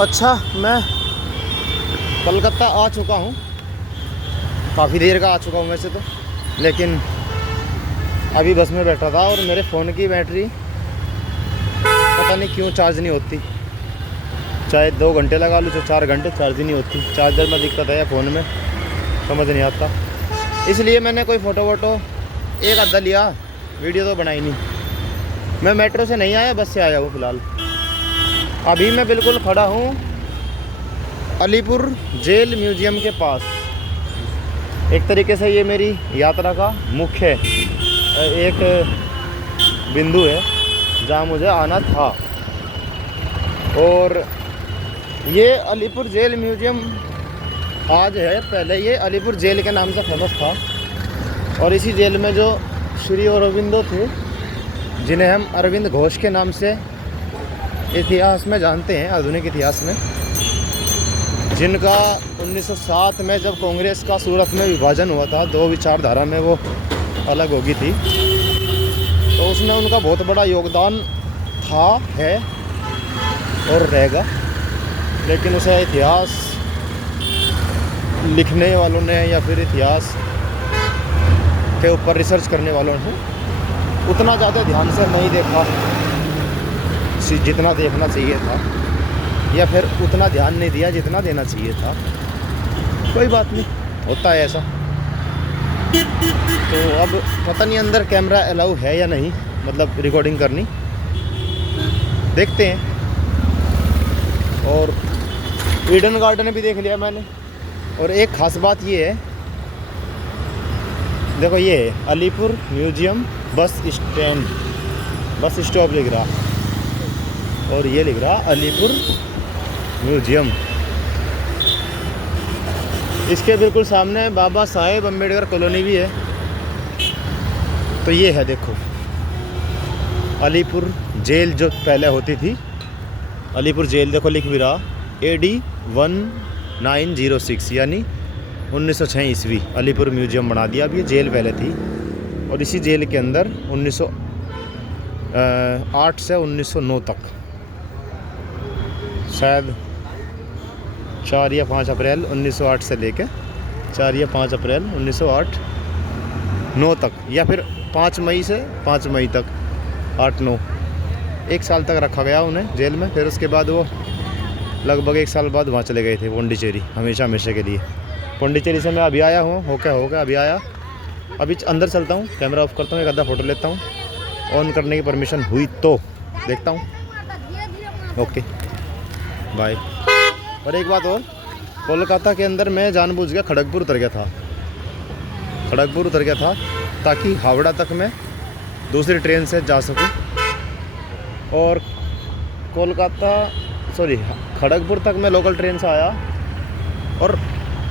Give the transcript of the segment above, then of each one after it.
अच्छा, मैं कलकत्ता आ चुका हूँ, काफ़ी देर का आ चुका हूँ वैसे तो, लेकिन अभी बस में बैठा था और मेरे फ़ोन की बैटरी पता नहीं क्यों चार्ज नहीं होती। चाहे 2 घंटे लगा लूँ, चाहे 4 घंटे, चार्ज ही नहीं होती। चार्जर में दिक्कत है या फ़ोन में, समझ नहीं आता। इसलिए मैंने कोई फ़ोटो वोटो एक आधा लिया, वीडियो तो बनाई नहीं। मैं मेट्रो से नहीं आया, बस से आया हूँ फ़िलहाल। अभी मैं बिल्कुल खड़ा हूँ अलीपुर जेल म्यूज़ियम के पास। एक तरीके से ये मेरी यात्रा का मुख्य एक बिंदु है जहाँ मुझे आना था। और ये अलीपुर जेल म्यूज़ियम आज है, पहले ये अलीपुर जेल के नाम से फेमस था। और इसी जेल में जो श्री अरविंदो थे, जिन्हें हम अरविंद घोष के नाम से इतिहास में जानते हैं, आधुनिक इतिहास में, जिनका 1907 में जब कांग्रेस का सूरत में विभाजन हुआ था, 2 विचारधारा में वो अलग हो गई थी, तो उसमें उनका बहुत बड़ा योगदान था, है और रहेगा। लेकिन उसे इतिहास लिखने वालों ने या फिर इतिहास के ऊपर रिसर्च करने वालों ने उतना ज़्यादा ध्यान से नहीं देखा जितना देखना चाहिए था, या फिर उतना ध्यान नहीं दिया जितना देना चाहिए था। कोई बात नहीं, होता है ऐसा। तो अब पता नहीं अंदर कैमरा अलाउ है या नहीं, मतलब रिकॉर्डिंग करनी, देखते हैं। और ईडन गार्डन भी देख लिया मैंने। और एक ख़ास बात ये है, देखो ये है Alipur museum bus stand, bus stop लिख रहा, और ये लिख रहा अलीपुर म्यूज़ियम। इसके बिल्कुल सामने बाबा साहेब अम्बेडकर कॉलोनी भी है। तो ये है, देखो अलीपुर जेल जो पहले होती थी, अलीपुर जेल देखो लिख भी रहा AD 1906, यानी 1906 ईस्वी अलीपुर म्यूज़ियम बना दिया। अब ये जेल पहले थी, और इसी जेल के अंदर 1908 से 1909 तक, शायद 4 या 5 अप्रैल 1908 से लेके 4 या 5 अप्रैल 1908-9 तक, या फिर 5 मई से 5 मई तक, 8-9, 1 साल तक रखा गया उन्हें जेल में। फिर उसके बाद वो लगभग 1 साल बाद वहाँ चले गए थे पौंडीचेरी, हमेशा के लिए। पौंडीचेरी से मैं अभी आया हूँ, होके अभी आया। अभी अंदर चलता हूँ, कैमरा ऑफ करता हूँ, एक आधा फ़ोटो लेता हूँ, ऑन करने की परमिशन हुई तो देखता हूँ। Okay, bye. और एक बात और, कोलकाता के अंदर मैं जानबूझ के खड़गपुर उतर गया था, ताकि हावड़ा तक मैं दूसरी ट्रेन से जा सकूं। और खड़गपुर तक मैं लोकल ट्रेन से आया, और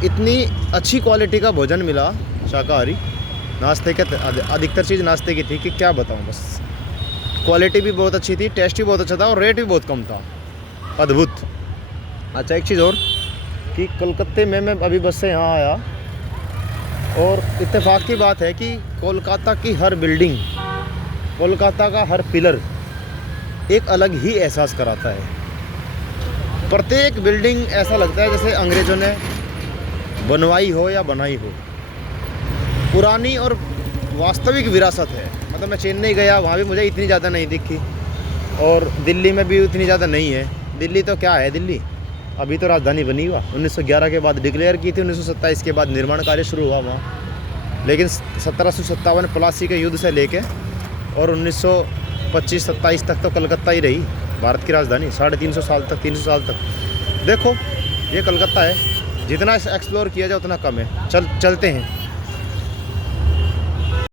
इतनी अच्छी क्वालिटी का भोजन मिला, शाकाहारी नाश्ते के, अधिकतर चीज़ नाश्ते की थी कि क्या बताऊं। बस क्वालिटी भी बहुत अच्छी थी, टेस्ट भी बहुत अच्छा था, और रेट भी बहुत कम था, अद्भुत। अच्छा, एक चीज़ और कि कलकत्ते में मैं अभी बस से यहाँ आया, और इत्तेफाक की बात है कि कोलकाता की हर बिल्डिंग, कोलकाता का हर पिलर एक अलग ही एहसास कराता है। प्रत्येक बिल्डिंग ऐसा लगता है जैसे अंग्रेज़ों ने बनवाई हो या बनाई हो। पुरानी और वास्तविक विरासत है। मतलब मैं चेन्नई गया, वहाँ भी मुझे इतनी ज़्यादा नहीं दिखी, और दिल्ली में भी उतनी ज़्यादा नहीं है। दिल्ली तो क्या है, दिल्ली अभी तो राजधानी बनी हुआ, 1911 के बाद डिक्लेयर की थी, 1927 के बाद निर्माण कार्य शुरू हुआ वहाँ। लेकिन 1757 प्लासी के युद्ध से लेके और 1925-27 तक तो कलकत्ता ही रही भारत की राजधानी, 350 साल तक, 300 साल तक। देखो ये कलकत्ता है, जितना एक्सप्लोर किया जाए उतना कम है। चलते हैं।